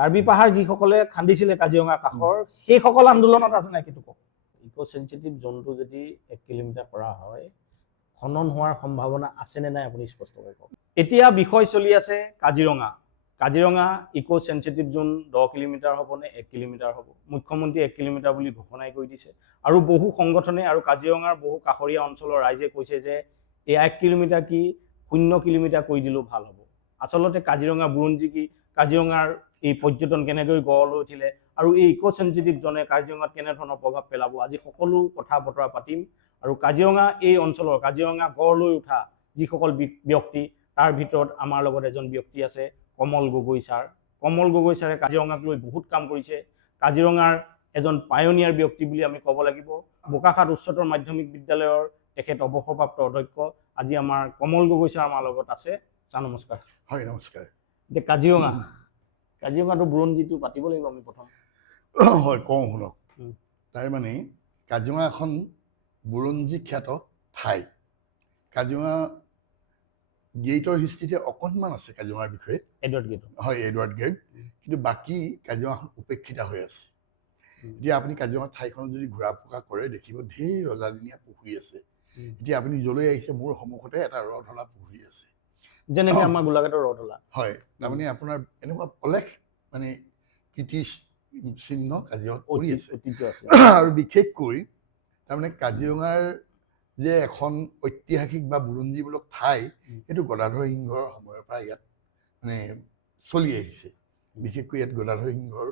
কাৰ্বি পাহাৰ যিসকলে খান্দিছিলে কাজিৰঙা কাষৰ সেইসকল আন্দোলনত আছে নাই সেইটো কওক। ইক' চেঞ্চিটিভ জোনটো যদি 1 কিলোমিটাৰ কৰা হয় খনন হোৱাৰ সম্ভাৱনা আছেনে নাই আপুনি স্পষ্টকৈ কওক। এতিয়া বিষয় চলি আছে কাজিৰঙা ইক' চেঞ্চিটিভ জোন 10 কিলোমিটাৰ হ'ব নে 1 কিলোমিটাৰ হ'ব। মুখ্যমন্ত্ৰী 1 কিলোমিটাৰ বুলি ঘোষণাই কৰি দিছে আৰু বহু সংগঠনে আৰু কাজিৰঙাৰ বহু কাষৰীয়া অঞ্চলৰ ৰাইজে কৈছে যে এই 1 কিলোমিটাৰ কি 0 কিলোমিটাৰ কৰি দিলেও ভাল হ'ব। আচলতে কাজিৰঙা বুৰঞ্জী কি, কাজিৰঙাৰ এই পৰ্যটন কেনেদৰে গঢ় লৈ উঠিলে আৰু এই ইক' চেঞ্চিটিভ জনে কাজিৰঙাত কেনেধৰণৰ প্ৰভাৱ পেলাব, আজি সকলো কথা বতৰা পাতিম। আৰু কাজিৰঙা এই অঞ্চলৰ কাজিৰঙা গঢ় লৈ উঠা যিসকল ব্যক্তি তাৰ ভিতৰত আমাৰ লগত এজন ব্যক্তি আছে কমল গগৈ ছাৰ। কমল গগৈ ছাৰে কাজিৰঙাক লৈ বহুত কাম কৰিছে, কাজিৰঙাৰ এজন পায়নিয়াৰ ব্যক্তি বুলি আমি ক'ব লাগিব। বোকাখাত উচ্চতৰ মাধ্যমিক বিদ্যালয়ৰ তেখেত অৱসৰপ্ৰাপ্ত অধ্যক্ষ। আজি আমাৰ কমল গগৈ ছাৰ আমাৰ লগত আছে। ছাৰ নমস্কাৰ। হয় নমস্কাৰ। এতিয়া কাজিৰঙাটো বুৰঞ্জীটো পাতিব লাগিব আমি প্ৰথম। হয় কওঁ শুনক। তাৰমানে কাজিৰঙা এখন বুৰঞ্জী খ্যাত ঠাই। কাজিৰঙা গেটৰ হিষ্ট্ৰীতে অকণমান আছে কাজিৰঙাৰ বিষয়ে, এডৱাৰ্ড গেট। হয় এডৱাৰ্ড গেট, কিন্তু বাকী কাজিৰঙাখন উপেক্ষিত হৈ আছে। এতিয়া আপুনি কাজিৰঙা ঠাইখনত যদি ঘূৰা পকা কৰে দেখিব ঢেৰ ৰজাদিনীয়া পুখুৰী আছে। এতিয়া আপুনি যলৈ আহিছে মোৰ সন্মুখতে এটা ৰথলা পুখুৰী আছে, যেনেকৈ আমাৰ গোলাঘাটৰ ৰথলা। হয়, তাৰমানে আপোনাৰ এনেকুৱা অলেখ মানে কীৰ্তি চিহ্ন কাজিৰঙাত পৰি আছে। আৰু বিশেষকৈ তাৰমানে কাজিৰঙাৰ যে এখন ঐতিহাসিক বা বুৰঞ্জীমূলক ঠাই, সেইটো গদাধৰ সিংহৰ সময়ৰ পৰা ইয়াত মানে চলি আহিছে। বিশেষকৈ ইয়াত গদাধৰ সিংহৰ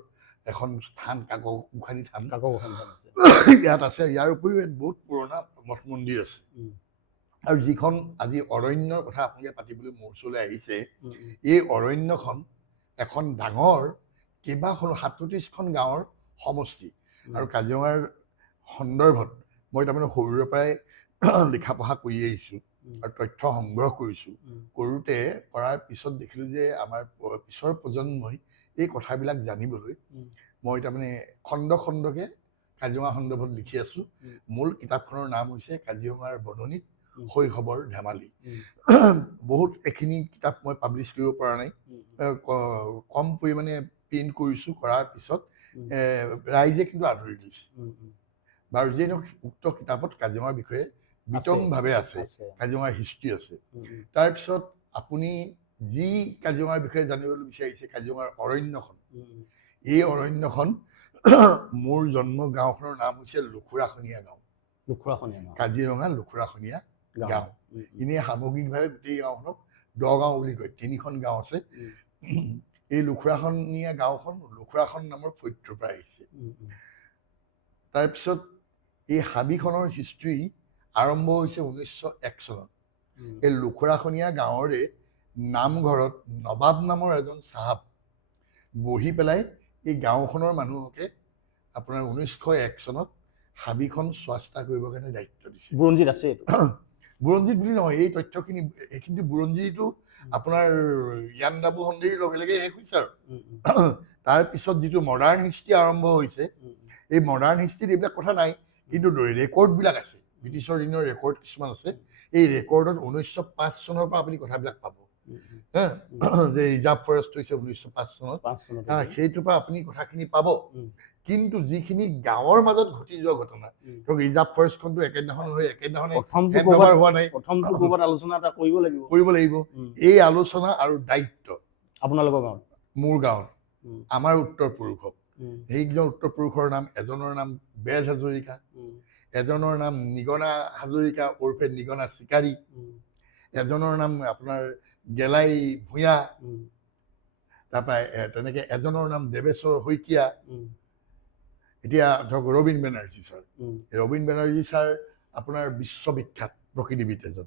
এখন স্থান কাকগোসানী থান ইয়াত আছে। ইয়াৰ উপৰিও ইয়াত বহুত পুৰণা মঠ মন্দিৰ আছে। আৰু যিখন আজি অৰণ্যৰ কথা আপোনালোকে পাতিবলৈ মোৰ ওচৰলৈ আহিছে, এই অৰণ্যখন এখন ডাঙৰ কেইবাখনো 37খন গাঁৱৰ সমষ্টি। আৰু কাজিৰঙাৰ সন্দৰ্ভত মই তাৰমানে সৰুৰে পৰাই লিখা পঢ়া কৰি আহিছোঁ আৰু তথ্য সংগ্ৰহ কৰিছোঁ। কৰাৰ পিছত দেখিলোঁ যে আমাৰ পিছৰ প্ৰজন্মই এই কথাবিলাক জানিবলৈ মই তাৰমানে খণ্ড খণ্ডকৈ কাজিৰঙা সন্দৰ্ভত লিখি আছোঁ। মূল কিতাপখনৰ নাম হৈছে কাজিৰঙাৰ বননিত শৈশৱৰ ধেমালি। বহুত এইখিনি কিতাপ মই পাব্লিছ কৰিব পৰা নাই, কম পৰিমাণে প্ৰিণ্ট কৰিছোঁ। কৰাৰ পিছত ৰাইজে কিন্তু আদৰি লৈছে। বাৰু যিয়ে নহওক উক্ত কিতাপত কাজিৰঙাৰ বিষয়ে বিতংভাৱে আছে, কাজিৰঙাৰ হিষ্ট্ৰী আছে। তাৰপিছত আপুনি যি কাজিৰঙাৰ বিষয়ে জানিবলৈ বিচাৰিছে, কাজিৰঙাৰ অৰণ্যখন, এই অৰণ্যখন মোৰ জন্ম গাঁওখনৰ নাম হৈছে লুখুৰাখনীয়া গাঁও। কাজিৰঙা লুখুৰাখনীয়া গাঁও। এনেই সামগ্ৰিকভাৱে গোটেই গাঁওখনক দগাঁও বুলি কয়। 3খন গাঁও আছে। এই লুখুৰাখনীয়া গাঁওখন লুখুৰাখন নামৰ ফৈদটোৰ পৰা আহিছে। তাৰপিছত এই হাবিখনৰ হিষ্ট্ৰী আৰম্ভ হৈছে 1901 চনত। এই লুখুৰাখনীয়া গাঁৱৰে নামঘৰত নবাব নামৰ এজন চাহাব বহি পেলাই এই গাঁওখনৰ মানুহকে আপোনাৰ 1901 চনত হাবিখন চোৱা-চিতা কৰিবৰ কাৰণে দায়িত্ব দিছে। বুৰঞ্জীত আছে বুৰঞ্জীত বুলি নহয়, এই তথ্যখিনি এইখিনি বুৰঞ্জীটো আপোনাৰ য়াণ্ডাবু সন্ধিৰ লগে লগে শেষ হৈছে। আৰু তাৰপিছত যিটো মডাৰ্ণ হিষ্ট্ৰী আৰম্ভ হৈছে, এই মডাৰ্ণ হিষ্ট্ৰীত এইবিলাক কথা নাই, কিন্তু ৰেকৰ্ডবিলাক আছে। ব্ৰিটিছৰ দিনৰ ৰেকৰ্ড কিছুমান আছে। এই ৰেকৰ্ডত 1905 চনৰ পৰা আপুনি কথাবিলাক পাব। যে ৰিজাৰ্ভ ফৰেষ্ট হৈছে 1905 চনত, সেইটোৰ পৰা আপুনি কথাখিনি পাব। কিন্তু যিখিনি গাঁৱৰ মাজত ঘটি যোৱা ঘটনা, ধৰক ৰিজাৰ্ভ ফৰেষ্টখনটো একেদিনাখন হৈ একেদিনাখনে হেণ্ডঅভাৰ হোৱা নাই। আলোচনা এটা কৰিব লাগিব। এই আলোচনা আৰু দায়িত্ব আপোনালোকৰ গাঁৱত, মোৰ গাঁৱত, আমাৰ উত্তৰ পুৰুষক, সেইকেইজন উত্তৰ পুৰুষৰ নাম, এজনৰ নাম বেজ হাজৰিকা, এজনৰ নাম নিগনা হাজৰিকা ওৰফে নিগনা চিকাৰী, এজনৰ নাম আপোনাৰ গেলাই ভূঞা, তাৰপৰা তেনেকৈ এজনৰ নাম দেৱেশ্বৰ শইকীয়া। এতিয়া ধৰক ৰবীন বেনাৰ্জী ছাৰ, ৰবীন বেনাৰ্জী ছাৰ আপোনাৰ বিশ্ববিখ্যাত প্ৰকৃতিবিদ এজন।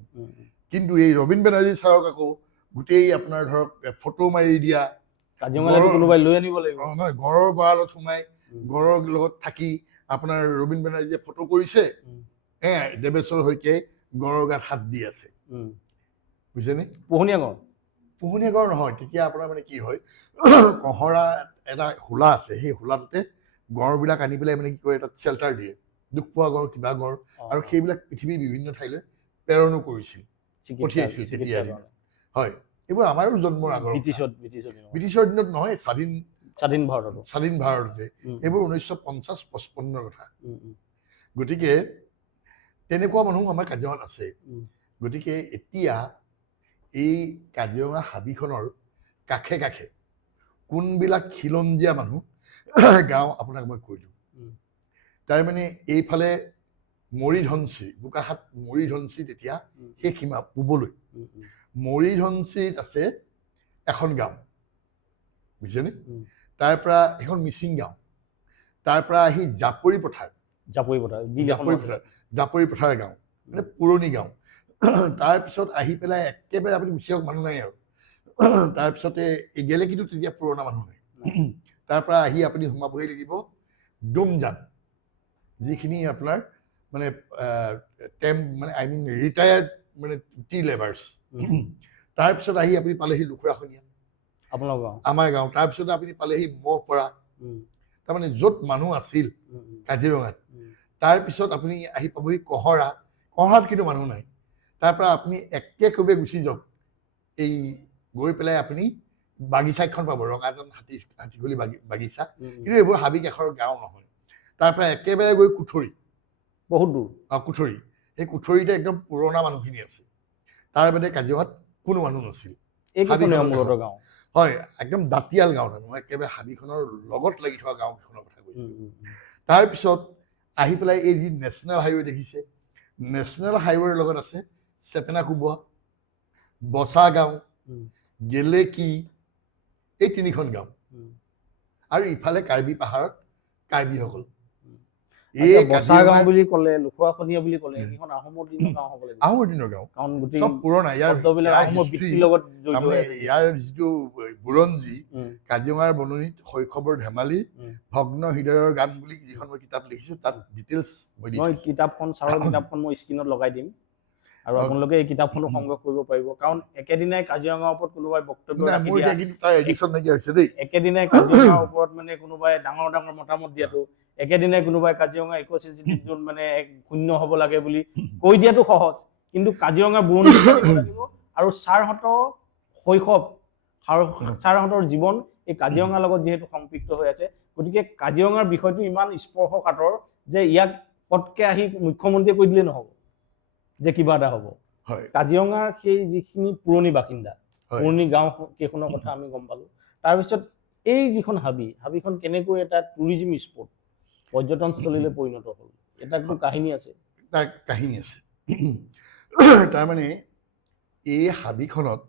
কিন্তু এই ৰবীন বেনাৰ্জী ছাৰক আকৌ গোটেই আপোনাৰ ধৰক ফটো মাৰি দিয়া, কোনোবাই লৈ আনিব লাগিব নহয়, ঘৰৰ গঁৰালত সোমাই ঘৰৰ লগত থাকি আপোনাৰ ৰবীন বেনাৰ্জীয়ে ফটো কৰিছে, দেৱেশ্বৰ শইকীয়াই গড়ৰ গাত হাত দি আছে। বুজিছেনে? পোহনীয়া গড় নহয়। তেতিয়া আপোনাৰ মানে কি হয়, কহৰা এটা হোলা আছে, সেই হোলাটোতে গড়বিলাক আনি পেলাই মানে কি কৰে, তাত শ্বেল্টাৰ দিয়ে, দুখ পোৱা গড়, কিবা গড়, আৰু সেইবিলাক পৃথিৱীৰ বিভিন্ন ঠাইলৈ প্ৰেৰণো কৰিছিল, পঠিয়াইছিল তেতিয়া দিনত। হয়, এইবোৰ আমাৰো জন্মৰ আগৰ, ব্ৰিটিছৰ দিনত নহয়, স্বাধীন স্বাধীন ভাৰতত স্বাধীন ভাৰততে এইবোৰ 1950-55 কথা। গতিকে তেনেকুৱা মানুহ আমাৰ কাজিৰঙাত আছে। গতিকে এতিয়া এই কাজিৰঙা হাবিখনৰ কাষে কাষে কোনবিলাক খিলঞ্জীয়া মানুহ গাঁও আপোনাক মই কৈ দিওঁ। তাৰমানে এইফালে মৰিধনশিৰি, বোকাখাট মৰিধনশিৰি, তেতিয়া সেই সীমা পূবলৈ মৰিধনশিৰিত আছে এখন গাঁও, বুজিছেনে? তাৰ পৰা এখন মিচিং গাঁও, তাৰ পৰা আহি জাপৰি পথাৰ গাঁও, মানে পুৰণি গাঁও। তাৰপিছত আহি পেলাই একেবাৰে আপুনি গুচি আহক, মানুহ নাই আৰু। তাৰপিছতে এই গেলেকীটো তেতিয়া পুৰণা মানুহ নাই। তাৰ পৰা আহি আপুনি সোমাবহি লাগিব ডুমজান, যিখিনি আপোনাৰ মানে ৰিটায়াৰ্ড মানে টি লেবাৰ্ছ। তাৰপিছত আহি আপুনি পালেহি লুকুৰাখনীয়া, আমাৰ গাঁও। তাৰপিছত আপুনি পালেহি মহপৰা, তাৰমানে য'ত মানুহ আছিল কাজিৰঙাত। তাৰপিছত আপুনি আহি পাবহি কহৰাত কিন্তু মানুহ নাই। তাৰ পৰা আপুনি একেকোবে গুচি যাওক, এই গৈ পেলাই আপুনি বাগিচাখন পাব, ৰঙাজান হাতীখুলি বাগিচা। কিন্তু এইবোৰ হাবি কাষৰ গাঁও নহয়। তাৰ পৰা একেবাৰে গৈ কুঠৰি, বহুত দূৰ। কুঠৰি, সেই কুঠৰিতে একদম পুৰণা মানুহখিনি আছে। তাৰ বাদে কাজিৰঙাত কোনো মানুহ নাছিল। হয়, একদম দাঁতিয়াল গাঁও, নহয় একেবাৰে হাবিখনৰ লগত লাগি থকা গাঁওকেইখনৰ কথা কৈছোঁ। তাৰপিছত আহি পেলাই এই যি নেশ্যনেল হাইৱে দেখিছে, নেশ্যনেল হাইৱেৰ লগত আছে চেপেনাকোবোৱা, বচা গাঁও, গেলেকী, এই তিনিখন গাঁও। আৰু ইফালে কাৰ্বি পাহাৰত কাৰ্বিসকল। বচা গাঁও বুলি ক'লে, লুকুৰাখনীয়া বুলি ক'লে, সেইখন আহোমৰ দিনৰ গাঁও হ'ব লাগিব। আহোমৰ দিনৰ গাঁও, চব পুৰণা। ইয়াৰ যিটো বুৰঞ্জী, কাজিৰঙাৰ বননিত শৈশৱৰ ধেমালি, ভগ্ন হৃদয়ৰ গান বুলি যিখন মই কিতাপ লিখিছোঁ, তাত ডিটেইলছ মই কিতাপখন, ছাৰৰ কিতাপখন মই স্ক্ৰীণত লগাই দিম, আৰু আপোনালোকে এই কিতাপখনো সংগ্ৰহ কৰিব পাৰিব। কাৰণ একেদিনাই কাজিৰঙাৰ ওপৰত কোনোবাই বক্তব্য একেদিনাই কাজিৰঙাৰ ওপৰত মানে কোনোবাই ডাঙৰ ডাঙৰ মতামত দিয়াটো, একেদিনাই কোনোবাই কাজিৰঙা ইক' চেঞ্চুৰী জোন মানে শূন্য হ'ব লাগে বুলি কৈ দিয়াটো সহজ, কিন্তু কাজিৰঙাৰ বুৰঞ্জী জানিব লাগিব। আৰু ছাৰহঁতৰ শৈশৱ, ছাৰহঁতৰ জীৱন এই কাজিৰঙাৰ লগত যিহেতু সম্পৃক্ত হৈ আছে, গতিকে কাজিৰঙাৰ বিষয়টো ইমান স্পৰ্শকাতৰ যে ইয়াক পটকৈ আহি মুখ্যমন্ত্ৰীয়ে কৈ দিলে নহ'ব যে কিবা এটা হ'ব। কাজিৰঙাৰ সেই যিখিনি পুৰণি বাসিন্দা, পুৰণি গাঁও কেইখনৰ কথা আমি গম পালোঁ। তাৰপিছত এই যিখন হাবিখন কেনেকৈ এটা টুৰিজিম স্পট, পৰ্যটনস্থলীলৈ পৰিণত হ'ল, এটাতো কাহিনী আছে। তাৰ কাহিনী আছে। তাৰমানে এই হাবিখনত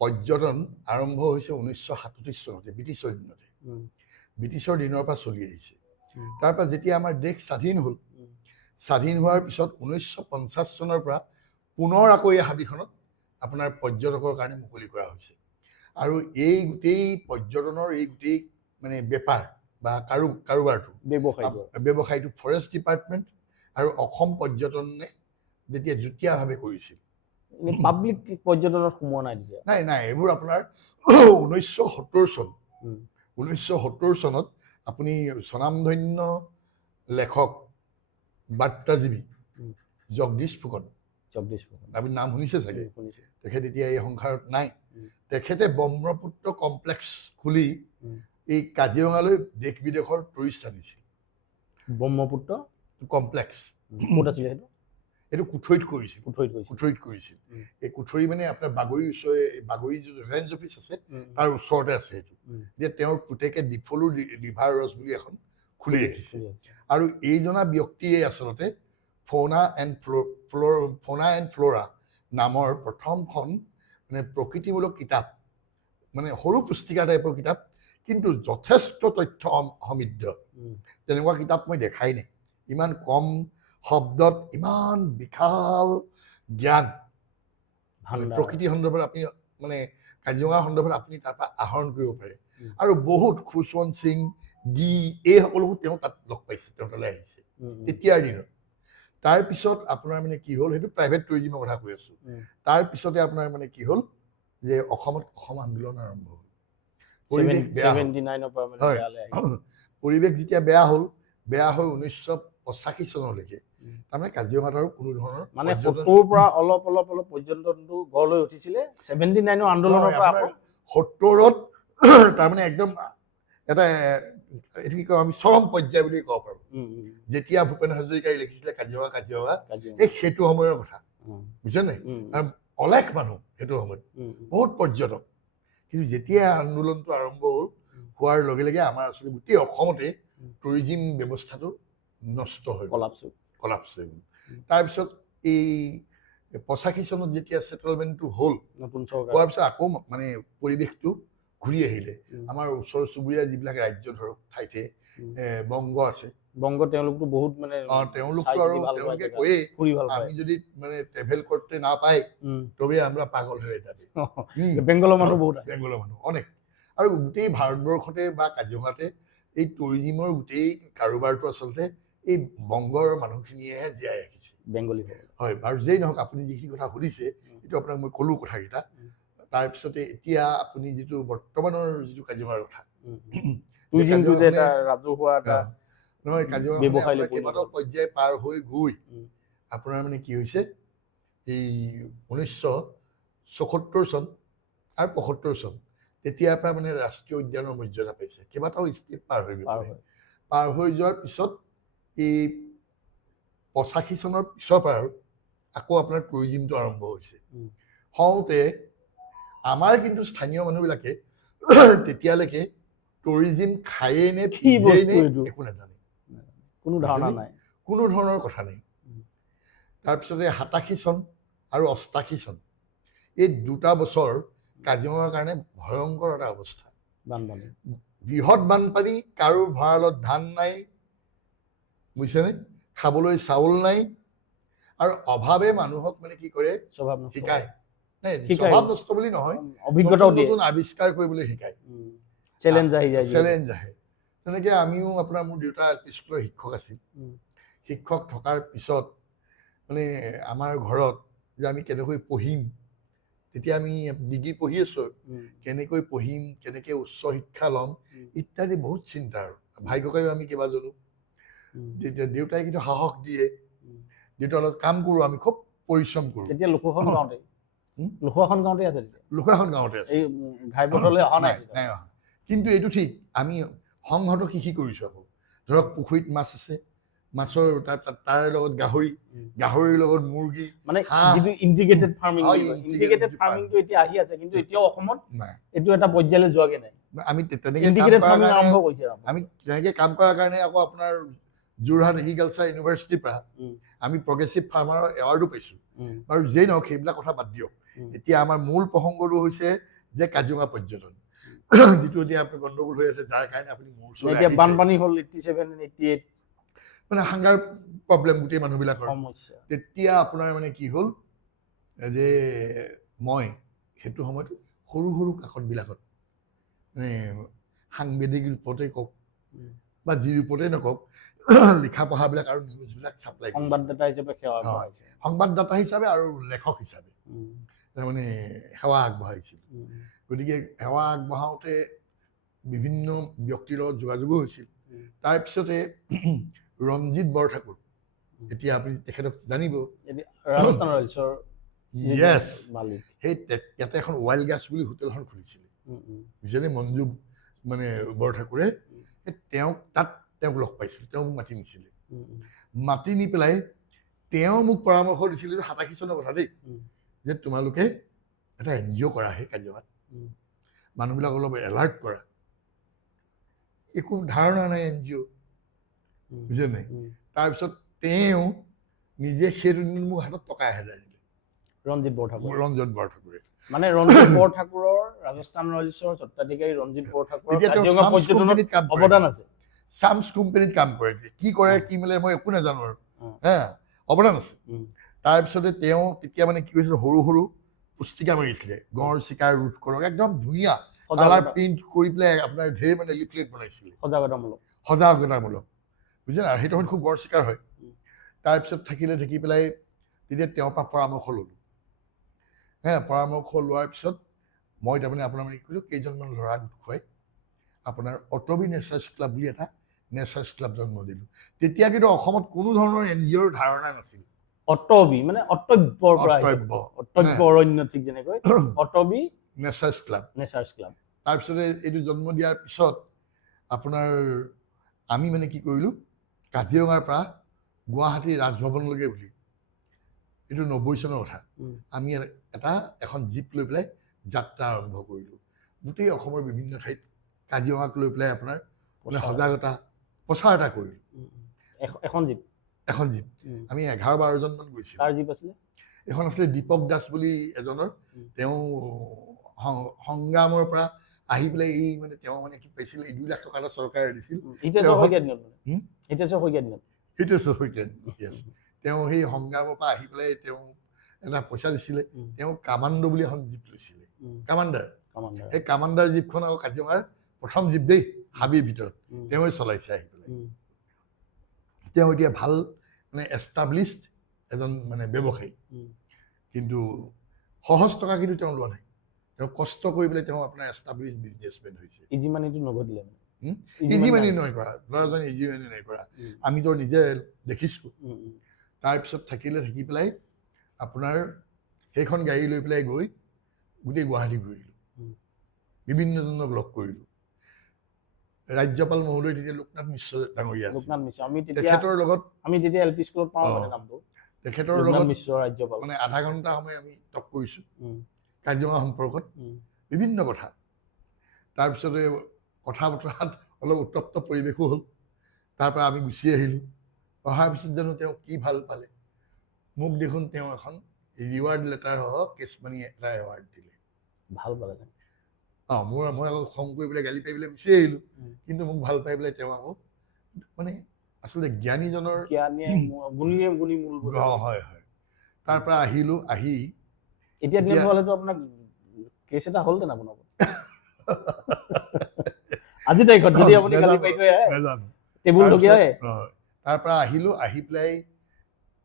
পৰ্যটন আৰম্ভ হৈছে 1937 চনতে, ব্ৰিটিছৰ দিনতে। ব্ৰিটিছৰ দিনৰ পৰা চলি আহিছে। তাৰপৰা যেতিয়া আমাৰ দেশ স্বাধীন হ'ল, স্বাধীন হোৱাৰ পিছত 1950 চনৰ পৰা পুনৰ আকৌ এই হাবিখনত আপোনাৰ পৰ্যটকৰ কাৰণে মুকলি কৰা হৈছে। আৰু এই গোটেই পৰ্যটনৰ এই গোটেই মানে বেপাৰ বা কাৰোবাৰটো, ব্যৱসায়টো ফৰেষ্ট ডিপাৰ্টমেণ্ট আৰু অসম পৰ্যটনে যেতিয়া যুটীয়াভাৱে কৰিছিল। পাব্লিক পৰ্যটনত সোমোৱা নাই তেতিয়া? নাই, এইবোৰ আপোনাৰ 1970 চন। 1970 চনত আপুনি স্বনামধন্য লেখক, বাৰ্তাজীৱী জগদীশ ফুকন, আপুনি নাম শুনিছে চাগে, তেখেত এতিয়া এই সংসাৰত নাই। তেখেতে ব্ৰহ্মপুত্ৰ কমপ্লেক্স খুলি এই কাজিৰঙালৈ দেশ বিদেশৰ টুৰিষ্ট আনিছিল। ব্ৰহ্মপুত্ৰ কমপ্লেক্স ক'ত আছিলে সেইটো? এইটো কুঠৰিত কৰিছিল। এই কুঠৰি মানে আপোনাৰ বাগৰিৰ ওচৰে, বাগৰি যিটো ৰেঞ্জ অফিচ আছে তাৰ ওচৰতে আছে সেইটো। এতিয়া তেওঁৰ পুতেকে ডিফলু ৰিভাৰ ৰছ বুলি এখন খুলি ৰাখিছে। আৰু এইজনা ব্যক্তিয়ে আচলতে ফৌনা এণ্ড ফ্ল'ৰা নামৰ প্ৰথমখন মানে প্ৰকৃতিমূলক কিতাপ, মানে সৰু পুস্তিকা টাইপৰ কিতাপ, কিন্তু যথেষ্ট তথ্য সমৃদ্ধ। তেনেকুৱা কিতাপ মই দেখাই নাই। ইমান কম শব্দত ইমান বিশাল জ্ঞান প্ৰকৃতি সন্দৰ্ভত আপুনি মানে কাজিৰঙা সন্দৰ্ভত আপুনি তাৰ পৰা আহৰণ কৰিব পাৰে। আৰু বহুত খুচৱন্ত সিং, এই সকলোবোৰ তেওঁ তাত লগ পাইছে, তেওঁ তালৈ আহিছে তেতিয়াৰ দিনত। তাৰপিছত আপোনাৰ মানে কি হ'ল, সেইটো প্ৰাইভেট টুৰিজিমৰ কথা কৈ আছোঁ। তাৰপিছতে আপোনাৰ মানে কি হ'ল যে অসমত অসম আন্দোলন আৰম্ভ হ'ল। পৰিৱেশ বেয়া হ'ল, পৰিৱেশ যেতিয়া বেয়া হৈ 1985 চনলৈকে তাৰমানে কাজিৰঙাত আৰু কোনো ধৰণৰ মানে 70ৰ পৰা অলপ পৰ্যটনটো গঢ় লৈ উঠিছিলে। 79ৰ আন্দোলনৰ পৰা 70ত তাৰমানে একদম এটা এইটো কি কওঁ আমি চৰম পৰ্যায় বুলি ক'ব পাৰোঁ। উম, উম, যেতিয়া ভূপেন হাজৰিকাই লিখিছিলে কাজিৰঙা কাজিৰঙা, কাজিৰঙা। এই সেইটো সময়ৰ কথা, উম, বুজিছে নাই? উম, আৰু অলেখ মানুহ সেইটো সময়ত, উম, বহুত পৰ্যটক। কিন্তু যেতিয়া আন্দোলনটো আৰম্ভ হ'ল, উম, হোৱাৰ লগে লগে আমাৰ আচলতে গোটেই অসমতে উম। টুৰিজিম ব্যৱস্থাটো নষ্ট হৈ গ'ল, কলাপছ। কলাপছ হৈ গ'ল। উম। তাৰপিছত এই 85 চনত যেতিয়া ছেটেলমেণ্টটো হ'ল, নতুন চৰকাৰ। হোৱাৰ পিছত আকৌ মানে পৰিৱেশটো ঘূৰি আহিলে। উম, আমাৰ ওচৰ চুবুৰীয়া যিবিলাক ৰাজ্য ধৰক ঠাইতে উম। বংগ আছে, বংগ তেওঁলোকতো বহুত মানে তেওঁলোকটো চাই আৰু চিতি ভাল পায় তেওঁলোকে জেগা, কয়েই ফুৰি ভাল পায়। আমি যদি মানে ট্ৰেভেল কৰতে না পাই উম। তবে আমৰা পাগল হয়ে যাবে। বেংগলৰ মানুহ বহুত আহে। বেংগলৰ মানুহ অনেক। আৰু গোটেই ভাৰতবৰ্ষতে বা কাজিৰঙাতে এই টুৰিজিমৰ গোটেই কাৰোবাৰটো আচলতে এই বংগৰ মানুহখিনিয়েহে জীয়াই ৰাখিছে। বেংগলী হয়, আৰু যেই নহওক আপুনি যিখিনি কথা সুধিছে এইটো আপোনাক মই ক'লো কথাকেইটা। তাৰপিছতে এতিয়া আপুনি যিটো বৰ্তমানৰ যিটো কাজিৰঙাৰ কথা, টুৰিজিমটো যে এটা ৰাজহুৱা এটা নহয়, কাজিৰঙাখনে ব্যৱসায় আপোনাৰ কেইবাটাও পৰ্যায় পাৰ হৈ গৈ আপোনাৰ মানে কি হৈছে, এই 1974 চন আৰু 75 চন তেতিয়াৰ পৰা মানে ৰাষ্ট্ৰীয় উদ্যানৰ মৰ্যাদা পাইছে। কেইবাটাও ষ্টেপ পাৰ হৈ গ'ল। পাৰ হৈ যোৱাৰ পিছত এই 85 চনৰ পিছৰ পৰা আকৌ আপোনাৰ টুৰিজিমটো আৰম্ভ হৈছে। হওঁতে আমাৰ কিন্তু স্থানীয় মানুহবিলাকে তেতিয়ালৈকে টুৰিজিম খায়েই নে পিন্ধেই নে একো নাজানে, কোনো ধাৰণা নাই, কোনো ধৰণৰ কথা নাই। তাৰপিছতে 87 চন আৰু 88 চন এই দুটা বছৰ কাজিৰঙাৰ কাৰণে ভয়ংকৰ এটা অৱস্থা। বানপানী, বৃহৎ বানপানী, কাৰো ভঁৰালত ধান নাই, বুজিছেনে, খাবলৈ চাউল নাই, আৰু অভাৱে মানুহক মানে কি কৰে শিকায়। স্বভাৱ নষ্ট বুলি নহয়, অভিজ্ঞতাও নতুন আৱিষ্কাৰ কৰিবলৈ শিকায়, চেলেঞ্জ আহে। তেনেকে আমিও আপোনাৰ, মোৰ দেউতা এল পি স্কুলৰ শিক্ষক আছিল। শিক্ষক থকাৰ পিছত মানে আমাৰ ঘৰত যে আমি কেনেকৈ পঢ়িম, তেতিয়া আমি ডিগ্ৰী পঢ়ি আছো, কেনেকৈ পঢ়িম, কেনেকৈ উচ্চ শিক্ষা ল'ম ইত্যাদি বহুত চিন্তা। আৰু ভাই ককাইও আমি কিবা জানো, দেউতাই কিন্তু সাহস দিয়ে, দেউতাৰ লগত কাম কৰোঁ, আমি খুব পৰিশ্ৰম কৰোঁ। তেতিয়া লোকখন গাঁৱতে আছে, লোকখন গাঁৱতে আছে, ঘাইপথলৈ অহা নাই অহা। কিন্তু এইটো ঠিক, আমি সংহত কৃষি কৰিছোঁ। আকৌ ধৰক পুখুৰীত মাছ আছে, মাছৰ তাৰ লগত গাহৰি, গাহৰিৰ লগত মুৰ্গী, মানে যিটো ইন্টিগ্ৰেটেড ফাৰ্মিং, ইন্টিগ্ৰেটেড ফাৰ্মিংটো এতিয়া আহি আছে, কিন্তু এতিয়াও অসমত এইটো এটা পৰ্যায়লৈ যোৱাগে নাই। আমি তেনেকে কাম কৰাৰ কাৰণে আকৌ আপোনাৰ যোৰহাট এগ্ৰিকালচাৰ ইউনিভাৰ্চিটিৰ পৰা আমি প্ৰগ্ৰেছিভ ফাৰ্মাৰৰ এৱাৰ্ডো পাইছোঁ। বাৰু যেই নহওক সেইবিলাক কথা বাদ দিয়ক। এতিয়া আমাৰ মূল প্ৰসংগটো হৈছে যে কাজিৰঙা পৰ্যটন, যিটো এতিয়া আপুনি গণ্ডগোল হৈ আছে, যাৰ কাৰণে আপুনি মোৰ ওচৰলৈ আহিছে। বানপানী হ'ল 87, 88, মানে সাংঘাৰ প্ৰব্লেম গোটেই মানুহবিলাকৰ সমস্যা। তেতিয়া আপোনাৰ মানে কি হ'ল যে মই সেইটো সময়ত সৰু সৰু কাকতবিলাকত মানে সাংবাদিক ৰূপতে কওক বা যি ৰূপতে নকওক, লিখা পঢ়াবিলাক আৰু নিউজবিলাক ছাপ্লাই কৰিছে, সংবাদদাতা হিচাপে আৰু লেখক হিচাপে তাৰমানে সেৱা আগবঢ়াইছিল। গতিকে সেৱা আগবঢ়াওঁতে বিভিন্ন ব্যক্তিৰ লগত যোগাযোগো হৈছিল। তাৰপিছতে ৰঞ্জিত বৰঠাকুৰ, এতিয়া আপুনি তেখেতক জানিব, ৰাজস্থান ৰয়েলছৰ মালিক, সেই ইয়াতে এখন ৱাইল্ড গাছ বুলি হোটেলখন খুলিছিলে, যেনে মঞ্জু মানে বৰঠাকুৰে, তেওঁক লগ পাইছিল, তেওঁ মোক মাতি নিছিলে। মাতি নি পেলাই তেওঁ মোক পৰামৰ্শ দিছিল, 87 চনৰ কথা দেই, যে তোমালোকে এটা NGO কৰা সেই কাজিৰঙাত, মানুহবিলাক অলপ এলাৰ্ট কৰা। একো ধাৰণা নাই NGO, বুজিছে নাই। তাৰপিছত তেওঁ নিজে সেইদিন মোক হাতত টকা 1000 দিলে, ৰঞ্জিত বৰঠাকুৰে। মানে ৰঞ্জিত বৰঠাকুৰৰ, ৰাজস্থান ৰয়েলছৰ স্বত্বাধিকাৰী ৰঞ্জিত বৰঠাকুৰৰ কাজিৰঙা পৰ্যটনত অৱদান আছে। চামছ কোম্পানীত কাম কৰে, কি কৰে কি মেলে মই একো নাজানো আৰু, অৱদান আছে। তাৰপিছতে তেওঁ তেতিয়া মানে কি হৈছিল, সৰু সৰু পুস্তিকা মাৰিছিলে, গড় চিকাৰ ৰোধ কৰক, একদম ধুনীয়া কালাৰ প্ৰিণ্ট কৰি পেলাই আপোনাৰ ঢেৰ মানে লিফলেট বনাইছিলে, সজাগতামূলক, বুজিছে না। সেইটো সময়ত খুব গড় চিকাৰ হয়। তাৰপিছত থাকি পেলাই তেতিয়া তেওঁৰ পৰা পৰামৰ্শ ল'লোঁ। পৰামৰ্শ লোৱাৰ পিছত মই তাৰমানে আপোনাৰ মানে কি কৰিলোঁ, কেইজনমান ল'ৰা গোট খুৱাই আপোনাৰ অটবি নেচাৰ্ছ ক্লাব বুলি এটা নেচাৰ্ছ ক্লাব জন্ম দিলোঁ। তেতিয়া কিন্তু অসমত কোনো ধৰণৰ NGOৰ ধাৰণা নাছিল। অটবি মানে অটব্যৰ পৰা অটব্য অৰণ্য, ঠিক যেনেকৈ অটবি নেচাৰ্ছ ক্লাব। তাৰপিছতে এইটো জন্ম দিয়াৰ পিছত আপোনাৰ আমি মানে কি কৰিলোঁ, কাজিৰঙাৰ পৰা গুৱাহাটী ৰাজভৱনলৈকে বুলি, এইটো 90 চনৰ কথা, আমি এখন জীপ লৈ পেলাই যাত্ৰা আৰম্ভ কৰিলোঁ। গোটেই অসমৰ বিভিন্ন ঠাইত কাজিৰঙাক লৈ পেলাই আপোনাৰ মানে সজাগতা প্ৰচাৰ এটা কৰিলোঁ। এখন জীপ আমি 11-12জনমান গৈছিলোঁ। কাৰ জীপ আছিলে? এখন আছিলে দীপক দাস বুলি এজনৰ, তেওঁ সংগ্ৰামৰ পৰা আহি পেলাই এই মানে তেওঁ মানে কি পাইছিল, 2 লাখ টকা এটা চৰকাৰে দিছিল। হিতেশ্বৰ শইকীয়া দিনত তেওঁ সেই সংগ্ৰামৰ পৰা আহি পেলাই তেওঁ এটা পইচা দিছিলে, তেওঁ কামাণ্ডো বুলি এখন জীপ লৈছিলে, কামাণ্ডাৰ। সেই কামাণ্ডাৰ জীপখন আকৌ কাজিৰঙাৰ প্ৰথম জীপ দেই, হাবিৰ ভিতৰত তেওঁৱে চলাইছে আহি পেলাই। তেওঁ এতিয়া ভাল মানে এষ্টাব্লিছড এজন মানে ব্যৱসায়ী, কিন্তু সহজ টকা কিন্তু তেওঁ লোৱা নাই, তেওঁ কষ্ট কৰি পেলাই তেওঁ আপোনাৰ এষ্টাব্লিছড বিজনেছমেন হৈছে। ইজি মানিটো নঘটিলে, ইজি মানি নহয় কৰা, ল'ৰাজন ইজি মানি নাই কৰা, আমিতো নিজে দেখিছোঁ। তাৰপিছত থাকি পেলাই আপোনাৰ সেইখন গাড়ী লৈ পেলাই গৈ গোটেই গুৱাহাটী ঘূৰিলোঁ, বিভিন্নজনক লগ কৰিলোঁ। ৰাজ্যপাল মহোদয় তেতিয়া লোকনাথ মিশ্ৰ ডাঙৰীয়া আছিল, তেখেতৰ লগত আমি তেতিয়া এল পি স্কুলত পাওঁ মানে নামটো, তেখেতৰ লগত মিশ্ৰ ৰাজ্যপাল, মানে আধা ঘণ্টা সময় আমি টক কৰিছোঁ কাজিৰঙা সম্পৰ্কত, বিভিন্ন কথা। তাৰপিছতে কথা বতৰাত অলপ উত্তপ্ত পৰিৱেশো হ'ল। তাৰ পৰা আমি গুচি আহিলোঁ। অহাৰ পিছত জানো তেওঁ কি ভাল পালে, মোক দেখোন তেওঁ এখন ৰিৱাৰ্ড লেটাৰ সহ কেছমানি এটা এৱাৰ্ড দিলে। ভাল পালে? মই আকৌ খং কৰি পেলাই গালি পাই পেলাই গুচি আহিলোঁ, কিন্তু মোক ভাল পাই পেলাই তেওঁ আকৌ মানে আচলতে জ্ঞানীজনৰ হয়। তাৰ পৰা আহিলোঁ, আহি এতিয়া দিনত হ'লেতো আপোনাক কেছ এটা হ'ল তেনে আপোনাৰ আজি তাৰিখত যদি আপুনি গালি পাই থৈ আহে টেবুল ঢকিয়াই। তাৰ পৰা আহিলোঁ, আহি পেলাই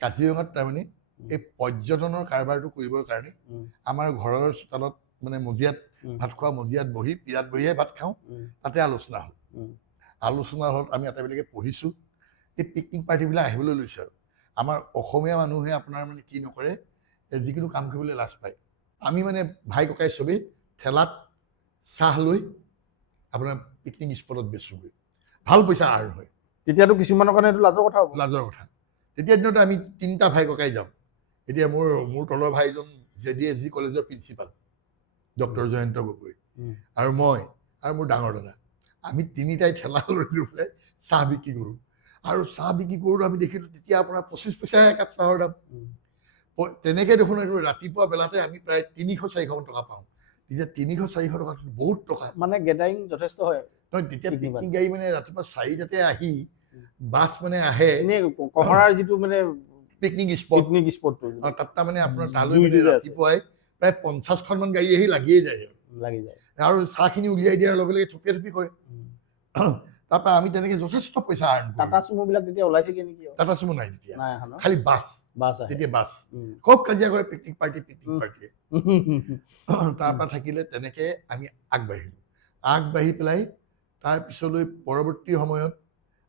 কাজিৰঙাত তাৰমানে এই পৰ্যটনৰ কাৰবাৰটো কৰিবৰ কাৰণে আমাৰ ঘৰৰ চোতালত মানে মজিয়াত ভাত খোৱা মজিয়াত বহি পিৰাত বহিয়ে ভাত খাওঁ, তাতে আলোচনা হ'ল। আলোচনাৰ হলত আমি আটাইবিলাকে পঢ়িছোঁ, এই পিকনিক পাৰ্টিবিলাক আহিবলৈ লৈছে। আৰু আমাৰ অসমীয়া মানুহে আপোনাৰ মানে কি নকৰে, যিকোনো কাম কৰিবলৈ লাজ পায়। আমি মানে ভাই ককাই চবেই ঠেলাত চাহ লৈ আপোনাৰ পিকনিক স্পটত বেচোগৈ, ভাল পইচা আৰ্ণ হয়। তেতিয়াতো কিছুমানৰ কাৰণে এইটো লাজৰ কথা হ'ব। লাজৰ কথা। তেতিয়া দিনতে আমি 3টা ভাই ককাই যাওঁ। এতিয়া মোৰ তলৰ ভাইজন JDSG কলেজৰ প্ৰিন্সিপাল ডক্টৰ জয়ন্ত গগৈ, আৰু মই আৰু মোৰ ডাঙৰ দাদা, আমি 3টাই ঠেলা লৈ পেলাই চাহ বিক্ৰী কৰোঁ। আৰু চাহ বিক্ৰী কৰোঁ আমি দেখিলোঁ তেতিয়া আপোনাৰ 25 পইচাহে একাপ চাহৰ দাম। তেনেকৈ দেখোন এইটো ৰাতিপুৱা বেলাতে আমি প্ৰায় 300-400 টকা পাওঁ। তেতিয়া 300-400 টকা বহুত টকা, মানে গেদাৰিং যথেষ্ট হয়। তেতিয়া পিকনিক গাড়ী মানে ৰাতিপুৱা 4টাতে আহি বাছ মানে আহে, কহৰাৰ যিটো মানে পিকনিক স্পটটো, তাত মানে আপোনাৰ তালৈ মানে ৰাতিপুৱাই প্ৰায় 50খনমান গাড়ী আহি লাগিয়ে যায় আৰু চাহখিনি উলিয়াই দিয়াৰ লগে লগে থপিয়া থপি কৰে। তাৰপৰা আমি তেনেকৈ যথেষ্ট পইচা আৰ্ণ কৰোঁ। টাটা চুমুবিলাক তেতিয়া ওলাইছেগৈ নেকি? টাটা চুমু নাই তেতিয়া, খালি বাছ। তেতিয়া বাছ খুব কাজিয়া কৰে, পিকনিক পাৰ্টিয়ে। তাৰপৰা থাকিলে তেনেকৈ আমি আগবাঢ়ি পেলাই তাৰ পিছলৈ পৰৱৰ্তী সময়ত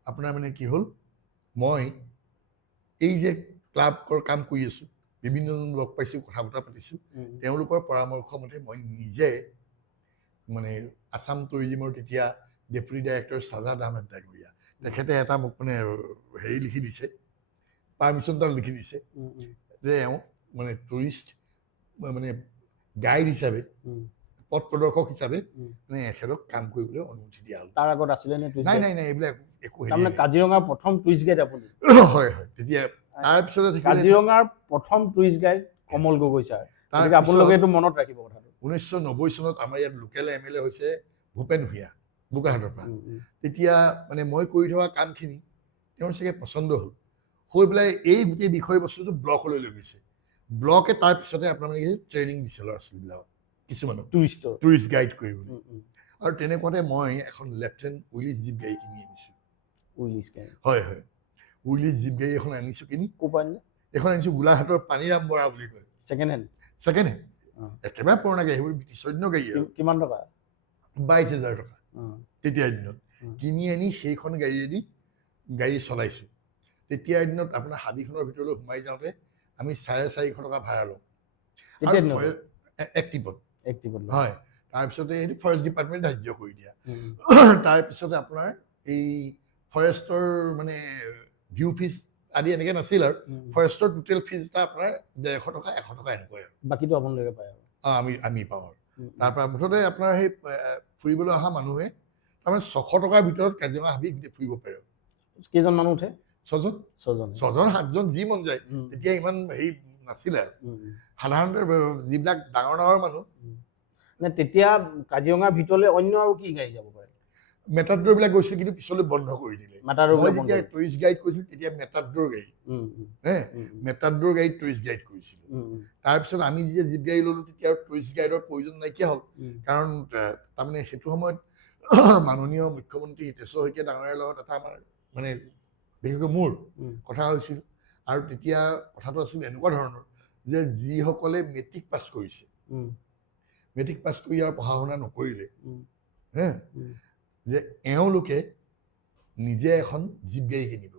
আপোনাৰ মানে কি হ'ল, মই এই যে ক্লাবৰ কাম কৰি আছোঁ, বিভিন্নজন লগ পাইছোঁ, কথা বতৰা পাতিছোঁ, তেওঁলোকৰ পৰামৰ্শ মতে মই নিজে মানে আছাম টুৰিজিমৰ তেতিয়া ডেপুটি ডাইৰেক্টৰ ছাজাদ আহমেদ ডাঙৰীয়া, তেখেতে এটা মোক মানে হেৰি লিখি দিছে, পাৰ্মিশ্যন এটা লিখি দিছে যে এওঁ মানে টুৰিষ্ট মানে গাইড হিচাপে, পথ প্ৰদৰ্শক হিচাপে মানে এখেতক কাম কৰিবলৈ অনুমতি দিয়া হ'ল। তাৰ আগত আছিলে নে? নাই, এইবিলাক একো হেৰি নাই। কাজিৰঙাৰ প্ৰথম টুৰিষ্ট গাইড আপুনি? হয়। তেতিয়া তাৰপিছতে কাজিৰঙাৰ প্ৰথম tourist guide Kamal Gogoi sir. আপোনালোকে এইটো মনত ৰাখিব কথাটো। 1990 চনত আমাৰ ইয়াত লোকেল MLA হৈছে ভূপেন ভূঞা, বোকাহাটৰ পৰা। তেতিয়া মানে মই কৰি থকা কামখিনি তেওঁৰ চাগে পচন্দ হ'ল, হৈ পেলাই এই গোটেই বিষয়বস্তুটো ব্লকলৈ লৈ গৈছে। ব্লকে তাৰপিছতে আপোনাৰ মানে ট্ৰেইনিং দিছে ল'ৰা ছোৱালীবিলাকক, কিছুমানক টুৰিষ্ট গাইড কৰিবলৈ। আৰু তেনেকুৱাতে মই এখন লেফটেণ্ট উইলিছ জীপ গাড়ী কিনি আনিছোঁ। হয়। উইলিছ জীপ গাড়ী এখন আনিছোঁ কিনি। ক'ৰ পৰা আনিলে? এখন আনিছোঁ গোলাঘাটৰ পানীৰাম বৰা বুলি কয়। ছেকেণ্ড হেণ্ড একেবাৰে পুৰণা গাড়ী, সেইবোৰ ব্ৰিটিছৰ দিনৰ গাড়ী। কিমান টকা? 22,000 টকা তেতিয়াৰ দিনত কিনি আনি সেইখন গাড়ীয়েদি গাড়ী চলাইছোঁ। তেতিয়াৰ দিনত আপোনাৰ হাবিখনৰ ভিতৰলৈ সোমাই যাওঁতে আমি 450 টকা ভাড়া লওঁ এক্টিভত। হয়। তাৰপিছতে সেইটো ফৰেষ্ট ডিপাৰ্টমেণ্ট ধাৰ্য কৰি দিয়া তাৰপিছতে আপোনাৰ এই ফৰেষ্টৰ মানে ভিউ ফিজ আদি এনেকৈ নাছিল আৰু ফৰেষ্টৰ টোটেল ফিজ এটা আপোনাৰ 150 টকা 100 টকা এনেকৈ আৰু বাকীটো আপোনালোকে পায় আৰু আমি পাওঁ আৰু তাৰপৰা মুঠতে আপোনাৰ সেই ফুৰিবলৈ অহা মানুহে তাৰমানে 600 টকাৰ ভিতৰত কাজিৰঙা হাবি গোটেই ফুৰিব পাৰে কেইজন মানুহ উঠে 6জন 7জন যি মন যায় তেতিয়া ইমান হেৰি নাছিলে আৰু সাধাৰণতে যিবিলাক ডাঙৰ ডাঙৰ মানুহ তেতিয়া কাজিৰঙাৰ ভিতৰলৈ অন্য আৰু কি গাড়ী যাব পাৰে মেটাডোৰবিলাক গৈছিল কিন্তু পিছলৈ বন্ধ কৰি দিলে মই যেতিয়া টুৰিষ্ট গাইড কৰিছিল তেতিয়া মেটাডোৰ গাড়ী মেটাডোৰ গাড়ীত টুৰিষ্ট গাইড কৰিছিলোঁ তাৰপিছত আমি যেতিয়া জীপ গাড়ী ল'লোঁ তেতিয়া আৰু টুৰিষ্ট গাইডৰ প্ৰয়োজন নাইকিয়া হ'ল কাৰণ তাৰমানে সেইটো সময়ত মাননীয় মুখ্যমন্ত্ৰী হিতেশ্বৰ শইকীয়া ডাঙৰীয়াৰ লগত এটা আমাৰ মানে বিশেষকৈ মোৰ কথা হৈছিল আৰু তেতিয়া কথাটো আছিল এনেকুৱা ধৰণৰ যে যিসকলে মেট্ৰিক পাছ কৰিছে মেট্ৰিক পাছ কৰি আৰু পঢ়া শুনা নকৰিলে যে এওঁলোকে নিজে এখন জীপ গাড়ী কিনিব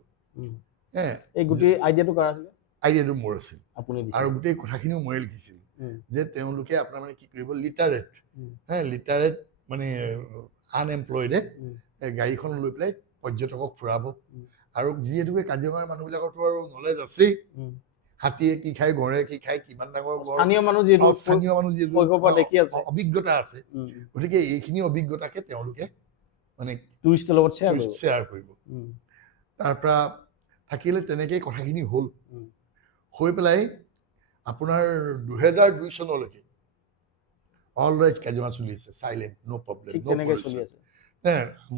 এই গোটেই আইডিয়াটো কাৰ আছিলে আইডিয়াটো মোৰ আছিল আপুনি আৰু গোটেই কথাখিনিও ময়ে লিখিছিলোঁ যে তেওঁলোকে আপোনাৰ মানে কি কৰিব লিটাৰেট মানে আনএমপ্লয়ডে গাড়ীখন লৈ পেলাই পৰ্যটকক ফুৰাব আৰু যিহেতুকে কাজিৰঙাৰ মানুহবিলাকৰতো আৰু নলেজ আছেই হাতীয়ে কি খায় গড়ে কি খায় কিমান ডাঙৰ স্থানীয় মানুহ যিহেতু অভিজ্ঞতা আছে গতিকে এইখিনি অভিজ্ঞতাকে তেওঁলোকে মানে টুৰিষ্টৰ লগত শ্বেয়াৰ কৰিব তাৰপৰা থাকিলে তেনেকেই কথাখিনি হ'ল হৈ পেলাই আপোনাৰ 2002 চনলৈকে অল ৰাইট কাজিৰঙা চলি আছে চাইলেণ্ট ন' প্ৰব্লেম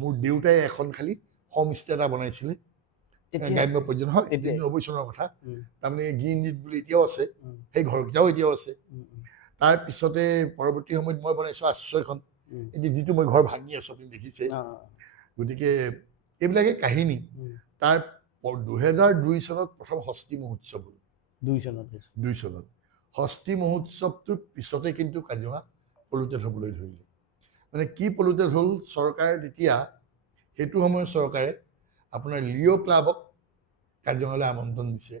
মোৰ দেউতাই এখন খালি হোমষ্টে এটা বনাইছিলে গ্ৰাম্য পৰ্যটন হয় 90 চনৰ কথা তাৰমানে গ্ৰীণ ৰিট বুলি এতিয়াও আছে সেই ঘৰকেইটাও এতিয়াও আছে তাৰপিছতে পৰৱৰ্তী সময়ত মই বনাইছোঁ আশ্ৰয়খন এতিয়া যিটো মই ঘৰ ভাঙি আছোঁ আপুনি দেখিছে গতিকে এইবিলাকে কাহিনী তাৰ 2002 চনত প্ৰথম হস্তি মহোৎসৱ হ'ল 2 চনত হস্তি মহোৎসৱটোৰ পিছতে কিন্তু কাজিৰঙা পলুটেড হ'বলৈ ধৰিলে মানে কি পলুটেড হ'ল চৰকাৰে তেতিয়া সেইটো সময়ত চৰকাৰে আপোনাৰ লিঅ' ক্লাবক কাজিৰঙালৈ আমন্ত্ৰণ দিছে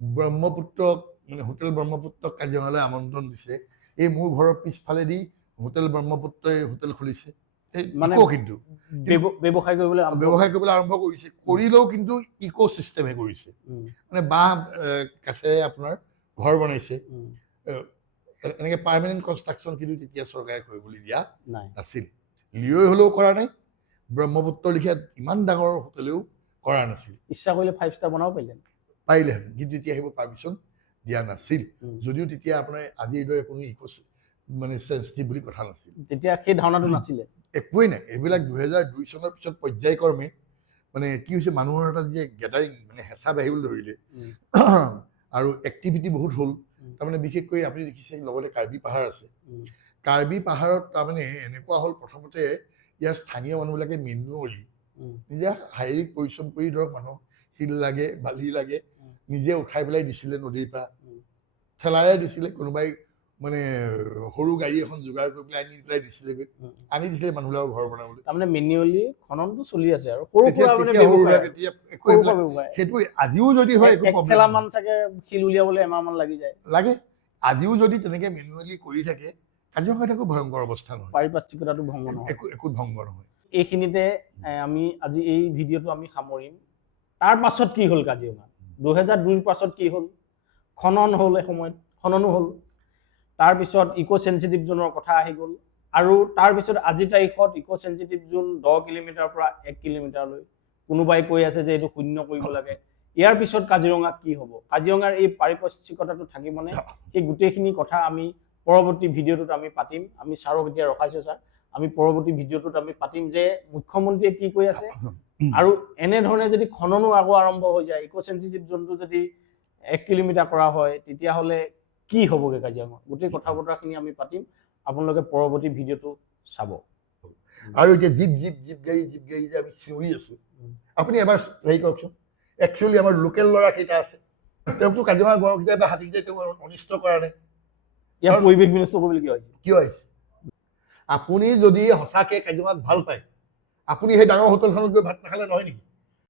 ব্ৰহ্মপুত্ৰক মানে হোটেল ব্ৰহ্মপুত্ৰক কাজিৰঙালৈ আমন্ত্ৰণ দিছে এই মোৰ ঘৰৰ পিছফালেদি হোটেল ব্ৰহ্মপুত্ৰই হোটেল খুলিছে কিন্তু ব্যৱসায় কৰিবলৈ আৰম্ভ কৰিছে কৰিলেও কিন্তু ইক' চিষ্টেমে কৰিছে মানে বাঁহ কাঠেৰে আপোনাৰ ঘৰ বনাইছে এনেকৈ পাৰ্মানেণ্ট কনষ্ট্ৰাকশ্যন কিন্তু তেতিয়া চৰকাৰে কৰিবলৈ দিয়া নাছিল লিঅ'ই হ'লেও কৰা নাই ব্ৰহ্মপুত্ৰ লিখীয়া ইমান ডাঙৰ হোটেলেও কৰা নাছিল ইচ্ছা কৰিলে 5 ষ্টাৰ বনাব পাৰিলেহেঁতেন কিন্তু তেতিয়া সেইবোৰ পাৰ্মিশ্যন দিয়া নাছিল যদিও তেতিয়া আপোনাৰ আজিৰ দৰে কোনো মানে চেঞ্চিটিভ বুলি কথা নাছিল তেতিয়া সেই ধাৰণাটো নাছিলে একোৱেই নাই এইবিলাক 2002 চনৰ পিছত পৰ্যায়ক্ৰমে মানে কি হৈছে মানুহৰ এটা যে গেডাৰিং মানে হেঁচা বাঢ়িবলৈ ধৰিলে আৰু এক্টিভিটি বহুত হ'ল তাৰমানে বিশেষকৈ আপুনি দেখিছে লগতে কাৰ্বি পাহাৰ আছে কাৰ্বি পাহাৰত তাৰমানে এনেকুৱা হ'ল প্ৰথমতে ইয়াৰ স্থানীয় মানুহবিলাকে মেনুৱেলি নিজে শাৰীৰিক পৰিশ্ৰম কৰি ধৰক মানুহক শিল লাগে বালি লাগে নিজে উঠাই পেলাই দিছিলে নদীৰ পৰা ঠেলাৰে দিছিলে কোনোবাই মানে সৰু গাড়ী এখন যোগাৰ কৰি পেলাই আনি দিছিলে মানুহবিলাকৰ ঘৰ বনাবলৈ তাৰমানে মেনুৱেলি খননটো চলি আছে আৰু সেইটো আজিও যদি হয় শিল উলিয়াবলৈ এমাহমান লাগে আজিও যদি তেনেকে মেনুৱেলি কৰি থাকে কাজিৰঙাত একো ভয়ংকৰ অৱস্থা নহয় পাৰিপাৰ্শ্বিকতাটো ভংগ নহয় একো ভংগ নহয় এইখিনিতে আমি আজি এই ভিডিঅ'টো আমি সামৰিম তাৰ পাছত কি হ'ল কাজিৰঙা 2002 পাছত কি হ'ল খনন হ'ল এসময়ত খননো হ'ল তাৰপিছত ইক' চেঞ্চিটিভ জোনৰ কথা আহি গ'ল আৰু তাৰপিছত আজিৰ তাৰিখত ইক' চেঞ্চিটিভ জোন 10 কিলোমিটাৰৰ পৰা 1 কিলোমিটাৰলৈ কোনোবাই কৈ আছে যে এইটো শূন্য কৰিব লাগে ইয়াৰ পিছত কাজিৰঙা কি হ'ব কাজিৰঙাৰ এই পাৰিপাৰ্শ্বিকতাটো থাকিবনে সেই গোটেইখিনি কথা আমি পৰৱৰ্তী ভিডিঅ'টোত আমি পাতিম আমি ছাৰক এতিয়া ৰখাইছোঁ ছাৰ আমি পৰৱৰ্তী ভিডিঅ'টোত আমি পাতিম যে মুখ্যমন্ত্ৰীয়ে কি কৈ আছে আৰু এনেধৰণে যদি খননো আকৌ আৰম্ভ হৈ যায় ইক' চেঞ্চিটিভ জোনটো যদি 1 কিলোমিটাৰ কৰা হয় তেতিয়াহ'লে কি হ'বগৈ কাজিৰঙা গোটেই কথা বতৰাখিনি আমি পাতিম আপোনালোকে পৰৱৰ্তী ভিডিঅ'টো চাব আৰু এতিয়া জীপ গাড়ী যে আমি চিঞৰি আছোঁ আপুনি এবাৰ হেৰি কৰকচোন একচুৱেলি আমাৰ লোকেল ল'ৰাকেইটা আছে তেওঁকতো কাজিৰঙা গড়কেইটা বা হাতীকেইটাই তেওঁ অনিষ্ট কৰা নাই ইয়াৰ পৰিৱেশ বিনষ্ট কৰিবলৈ কিয় আহিছে আপুনি যদি সঁচাকৈ কাজিৰঙাক ভাল পায় আপুনি সেই ডাঙৰ হোটেলখনত গৈ ভাত নাখালে নহয় নেকি